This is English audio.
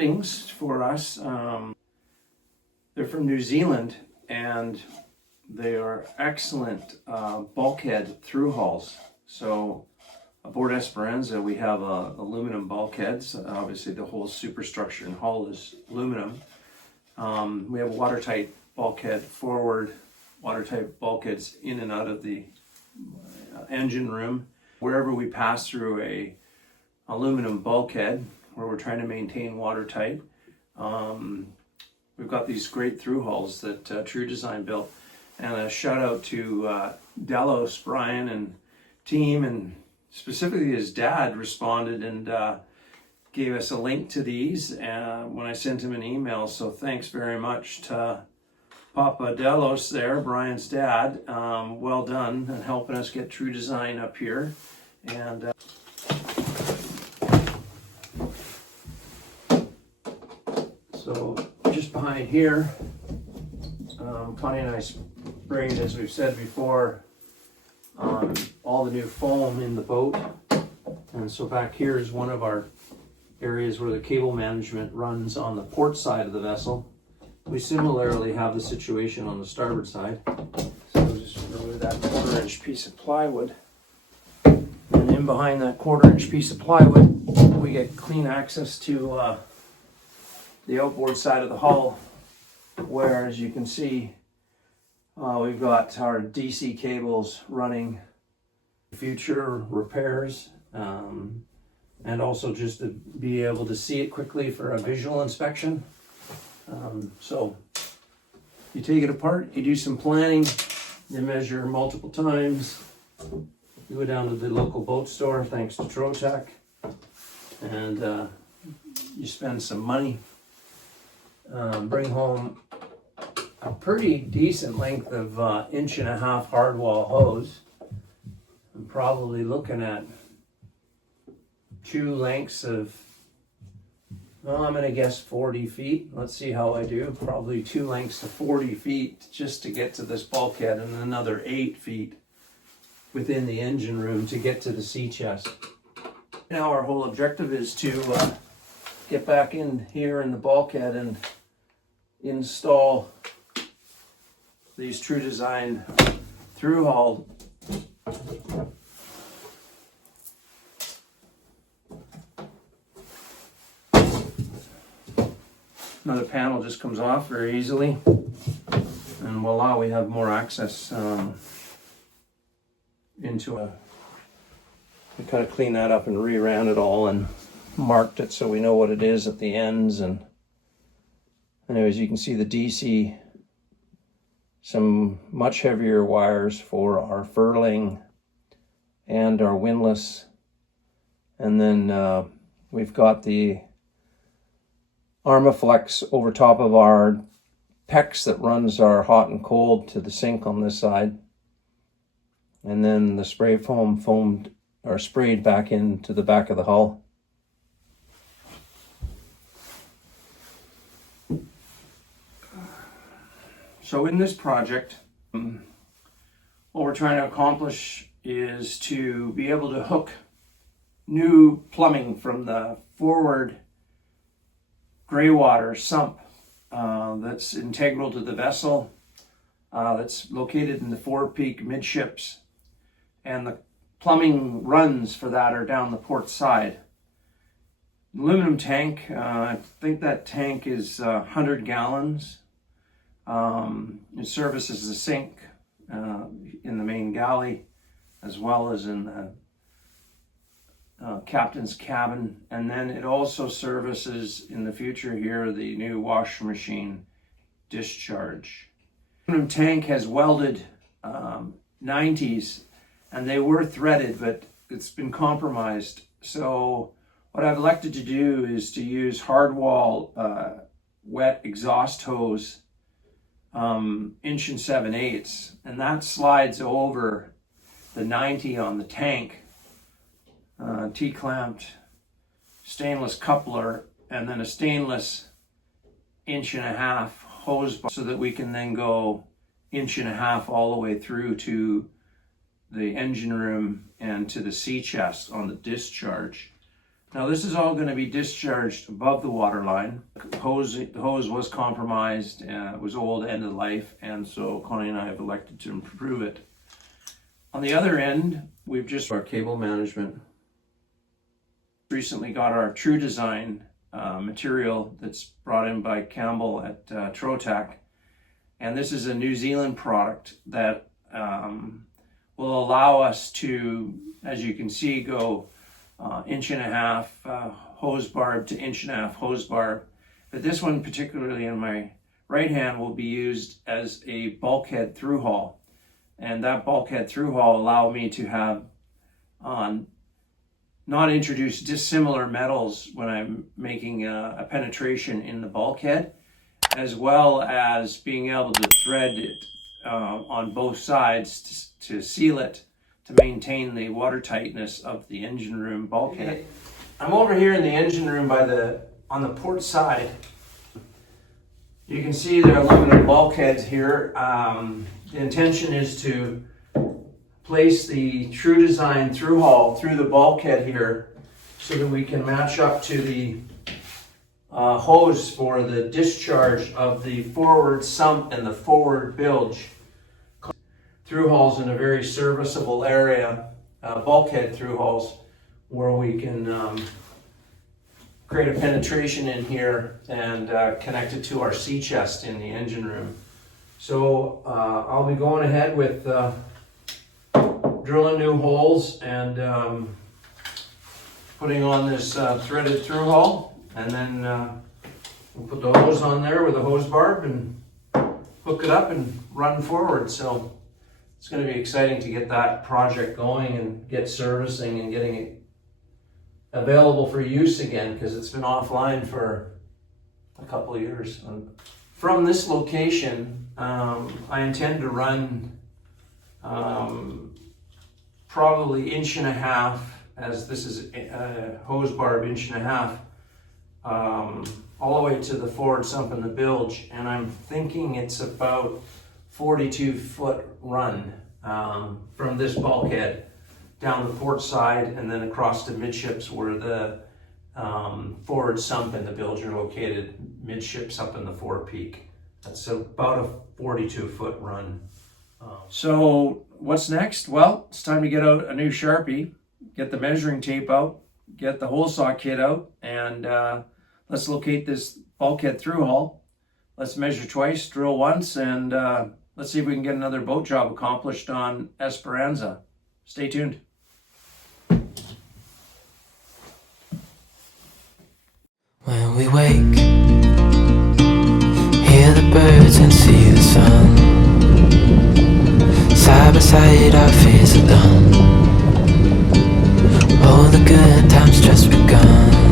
fittings for us. They're from New Zealand, and they are excellent bulkhead through hulls. So aboard Esperanza, we have aluminum bulkheads. Obviously, the whole superstructure and hull is aluminum. We have a watertight bulkhead forward, watertight bulkheads in and out of the engine room. Wherever we pass through a aluminum bulkhead, where we're trying to maintain watertight, we've got these great through hulls that TruDesign built. And a shout out to Delos, Brian, and team, and specifically his dad responded and gave us a link to these when I sent him an email. So thanks very much to Papa Delos there, Brian's dad. Well done and helping us get TruDesign up here. And so just behind here, Connie and I sprayed, as we've said before, all the new foam in the boat. And so back here is one of our areas where the cable management runs on the port side of the vessel. We similarly have the situation on the starboard side. So we'll just remove that 1/4-inch piece of plywood. And in behind that 1/4-inch piece of plywood, we get clean access to the outboard side of the hull, where, as you can see, we've got our DC cables running future repairs, and also just to be able to see it quickly for a visual inspection. So you take it apart, you do some planning, you measure multiple times, you go down to the local boat store, thanks to Trotec, and you spend some money, bring home a pretty decent length of 1.5 inch hardwall hose. I'm probably looking at 2 lengths of, well, I'm going to guess 40 feet. Let's see how I do. Probably 2 lengths to 40 feet just to get to this bulkhead, and another 8 feet within the engine room to get to the sea chest. Now our whole objective is to get back in here in the bulkhead and install these TruDesign through-hull. Another panel just comes off very easily, and voila, we have more access into a. We kind of cleaned that up and re-ran it all and marked it so we know what it is at the ends. And anyways, you can see the DC, some much heavier wires for our furling and our windlass, and then we've got the Armaflex over top of our PEX that runs our hot and cold to the sink on this side, and then the spray foam foamed or sprayed back into the back of the hull. So in this project, what we're trying to accomplish is to be able to hook new plumbing from the forward greywater sump that's integral to the vessel, that's located in the forepeak midships, and the plumbing runs for that are down the port side. Aluminum tank, I think that tank is 100 gallons. It services the sink in the main galley, as well as in the captain's cabin, and then it also services in the future here the new wash machine discharge. The aluminum tank has welded 90s, and they were threaded, but it's been compromised. So what I've elected to do is to use hardwall wet exhaust hose, 1 7/8 inches, and that slides over the 90 on the tank, T-clamped stainless coupler, and then a stainless 1.5 inch hose bar, so that we can then go 1.5 inches all the way through to the engine room and to the sea chest on the discharge. Now this is all going to be discharged above the water line. The hose was compromised, it was old, end of life, and so Connie and I have elected to improve it. On the other end, we've just our cable management. Recently got our TruDesign material that's brought in by Campbell at Trotec, and this is a New Zealand product that will allow us to, as you can see, go 1.5 inch hose barb to 1.5 inch hose barb. But this one, particularly in my right hand, will be used as a bulkhead through haul. And that bulkhead through haul allow me to have not introduce dissimilar metals when I'm making a penetration in the bulkhead, as well as being able to thread it on both sides to seal it, to maintain the water tightness of the engine room bulkhead. I'm over here in the engine room on the port side. You can see there are aluminum bulkheads here. The intention is to place the TruDesign through haul through the bulkhead here so that we can match up to the hose for the discharge of the forward sump and the forward bilge. Through hauls in a very serviceable area, bulkhead through hauls, where we can create a penetration in here and connect it to our sea chest in the engine room. So I'll be going ahead with drilling new holes and putting on this threaded through hull, and then we'll put the hose on there with a hose barb and hook it up and run forward. So it's going to be exciting to get that project going and get servicing and getting it available for use again, because it's been offline for a couple of years. From this location, I intend to run probably 1.5 inches, as this is a hose barb 1.5 inches, all the way to the forward sump and the bilge, and I'm thinking it's about 42-foot run from this bulkhead down the port side and then across to midships, where the forward sump and the bilge are located midships up in the forepeak. That's about a 42-foot run. So what's next? Well, it's time to get out a new Sharpie, get the measuring tape out, get the hole saw kit out, and let's locate this bulkhead through hull. Let's measure twice, drill once, and let's see if we can get another boat job accomplished on Esperanza. Stay tuned. When we wake, hear the birds and see the sun. Side by side our fears are done. All the good times just begun.